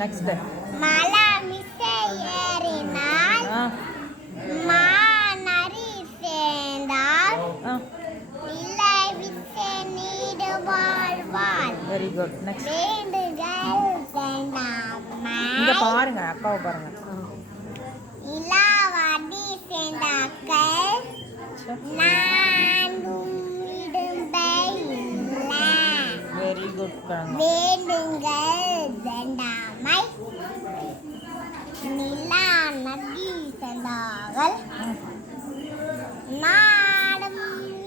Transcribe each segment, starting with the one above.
Next. மலா மிஸ்ஸே ஏறினால் மானரி சேர்ந்தால் இல்லை விசே நீடு வாழ்வாள். Very good. நெக்ஸ்ட். வேண்டுகள் சேர்ந்தாமை இங்க பாருங்க, அக்காவை பாருங்க. இலாவாடி சேர்ந்தாக்கள் நானும் இடும்பை இல்லை. Very good. வேண்டுங்கள் சேர்ந்தாமை நிலா நதி சேர்ந்தார்கள் நாடும்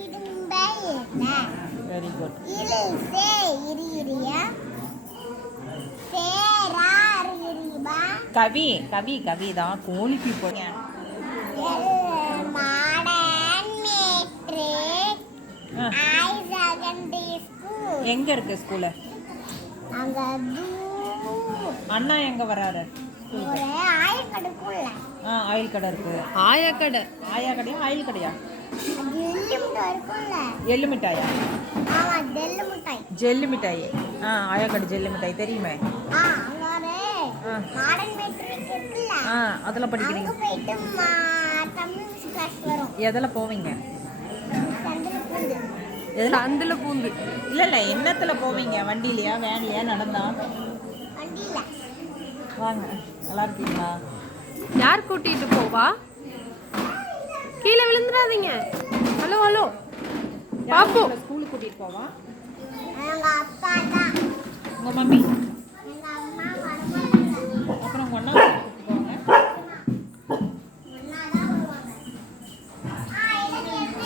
இடும்பை இல்லை. Very good. இரு சே இரிய சேரார் இரிபா கவி கவி கவி தான் கோழிக்கு போங்க. மாடர்ன் மேட்ரிக் ஐ செகண்டரி ஸ்கூல். எங்க இருக்கு ஸ்கூலு? அங்க அண்ணா எங்க வராரு? ஒரு ஆயில் கடைக்குள்ள. ஆயில் கடை இருக்கு. ஆயா கடை. ஆயா கடையா ஆயில் கடையா? ஜெல்லி மிட்டாய் இருக்குல்ல. எள்ளு மிட்டாயா? ஆமா ஜெல்லி மிட்டாய். ஜெல்லு மிட்டாய். ஆயா கடை ஜெல்லு மிட்டாய் தெரியுமே. அங்க ஒரு மாடர்ன் மேட்ரிக் இருக்குல்ல. அதுல படிக்கிறீங்க? அங்க போயிட்டு தமிழ் கிளாஸ் வரும். எதுல போவீங்க? சந்துல பூந்து. இல்ல இல்ல என்னத்துல போவீங்க? வண்டியிலயா வேன்லயா நடந்தா? வண்டியில. வாங்க. நல்லா இருக்கீங்களா? யார் கூட்டிட்டு போவா? கீழே விழுந்துடாதீங்க. ஹலோ ஹலோ பாப்பு. ஸ்கூலுக்கு கூட்டிட்டு போவா? எங்க அப்பா தான். உங்க மம்மி? எங்க அம்மா வரமாட்டாங்க. அப்புறம் உங்க அண்ணா கூட்டிட்டு போவாங்க. அண்ணா தான் வருவாங்க. எடுங்க.